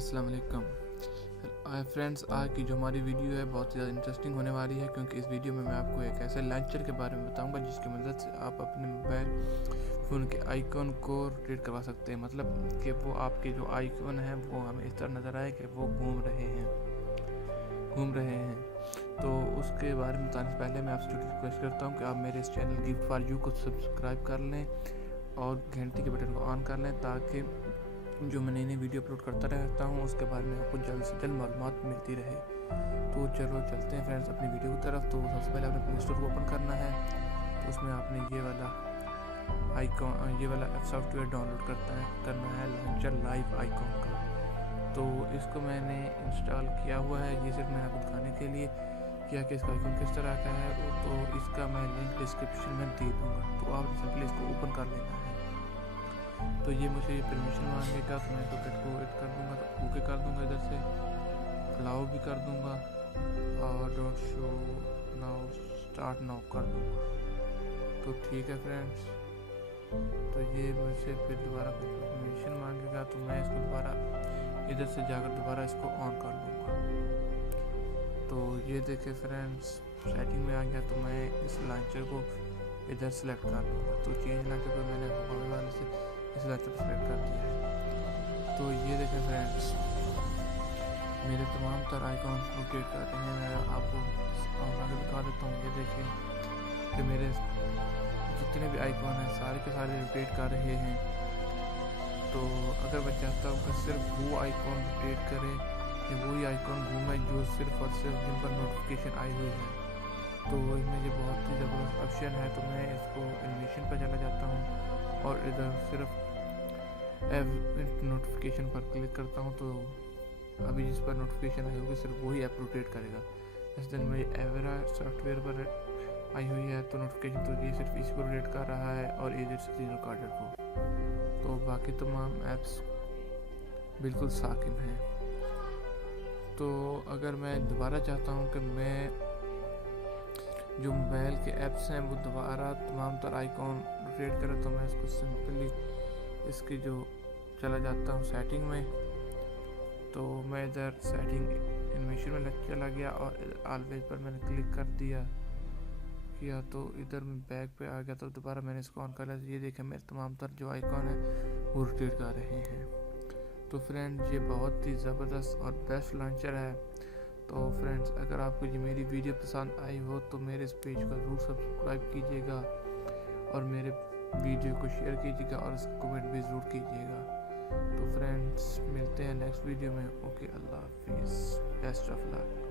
अस्सलाम वालेकुम फ्रेंड्स। आज की जो हमारी वीडियो है बहुत ज़्यादा इंटरेस्टिंग होने वाली है, क्योंकि इस वीडियो में मैं आपको एक ऐसे लॉन्चर के बारे में बताऊंगा जिसकी मदद से आप अपने मोबाइल फ़ोन के आइकॉन को रोटेट करवा सकते हैं। मतलब कि वो आपके जो आइकॉन हैं वो हमें इस तरह नज़र आए कि वो घूम रहे हैं। तो उसके बारे में बताने से पहले मैं आपसे रिक्वेस्ट करता हूँ कि आप मेरे इस चैनल गिफ्ट फॉर यू को सब्सक्राइब कर लें और घंटी के बटन को ऑन कर लें, ताकि जो मैं नई नई वीडियो अपलोड करता रहता हूँ उसके बारे में आपको जल्द से जल्द मालूमात मिलती रहे। तो चलो चलते हैं फ्रेंड्स अपनी वीडियो की तरफ। तो सबसे पहले आपने प्ले स्टोर को ओपन करना है, तो उसमें आपने ये वाला सॉफ्टवेयर डाउनलोड करना है लॉन्चर लाइव आइकॉन का। तो इसको मैंने इंस्टॉल किया हुआ है, ये सिर्फ मैंने आपको दिखाने के लिए किया कि इसका आइकॉन किस तरह का है। तो इसका मैं लिंक डिस्क्रिप्शन में दे दूँगा, तो आप सिंपली इसको ओपन कर लेना है। तो ये मुझे परमिशन मांगेगा, तो मैं इसको को एड कर दूंगा, तो ओके कर दूंगा, इधर से अलाउ भी कर दूंगा और don't show now start now कर दूंगा। तो ठीक है फ्रेंड्स, तो ये मुझसे फिर दोबारा परमिशन मांगेगा, तो मैं इसको दोबारा इधर से जाकर दोबारा इसको ऑन कर लूँगा। तो ये देखे फ्रेंड्स सेटिंग में आ गया, तो मैं इस लॉन्चर को इधर सेलेक्ट कर लूँगा। तो चेंज लॉन्चर पर मैंने वाले से इस लॉन्चर पर सेलेक्ट कर दिया है। तो ये देखें फ्रेंड्स मेरे तमाम तर आइकॉन रोटेट कर रहे हैं। मैं आपको आगे दिखा देता हूँ। ये देखें कि मेरे जितने भी आइकॉन हैं सारे के सारे रोटेट कर रहे हैं। तो अगर मैं चाहता हूँ कि सिर्फ वो आइकॉन रोटेट करे कि वही आइकॉन घूमे जो सिर्फ और सिर्फ जिन पर नोटिफिकेशन आई हुई है, तो इसमें ये बहुत ही ज़बरदस्त ऑप्शन है। तो मैं इसको एनिमेशन पर चला जाता हूँ और इधर सिर्फ नोटिफिकेशन पर क्लिक करता हूँ। तो अभी जिस पर नोटिफिकेशन आई होगी सिर्फ वही ऐप रोटेट करेगा। इस दिन में एवरा सॉफ्टवेयर पर आई हुई है, तो नोटिफिकेशन तो ये सिर्फ इसी को रोटेट कर रहा है और ये स्क्रीन रिकॉर्डर को। तो बाकी तमाम ऐप्स बिल्कुल साकिन हैं। तो अगर मैं दोबारा चाहता हूँ कि मैं जो मोबाइल के ऐप्स हैं वो दोबारा तमाम तर आइकॉन रोटेट करें, तो मैं इसको सिंपली इसकी जो चला जाता हूँ सेटिंग में। तो मैं इधर सेटिंग एनिमेशन में चला गया और ऑलवेज पर मैंने क्लिक कर दिया तो इधर मैं बैक पे आ गया। तो दोबारा मैंने इसको ऑन कर लिया। ये देखें मेरे तमाम तर जो आइकॉन है वो रोटेट कर रहे हैं। तो फ्रेंड्स ये बहुत ही ज़बरदस्त और बेस्ट लॉन्चर है। तो फ्रेंड्स अगर आपको ये मेरी वीडियो पसंद आई हो तो मेरे इस पेज को ज़रूर सब्सक्राइब कीजिएगा और मेरे वीडियो को शेयर कीजिएगा और इसका कमेंट भी ज़रूर कीजिएगा। तो फ्रेंड्स मिलते हैं नेक्स्ट वीडियो में। ओके, अल्लाह हाफिज़, बेस्ट ऑफ लक।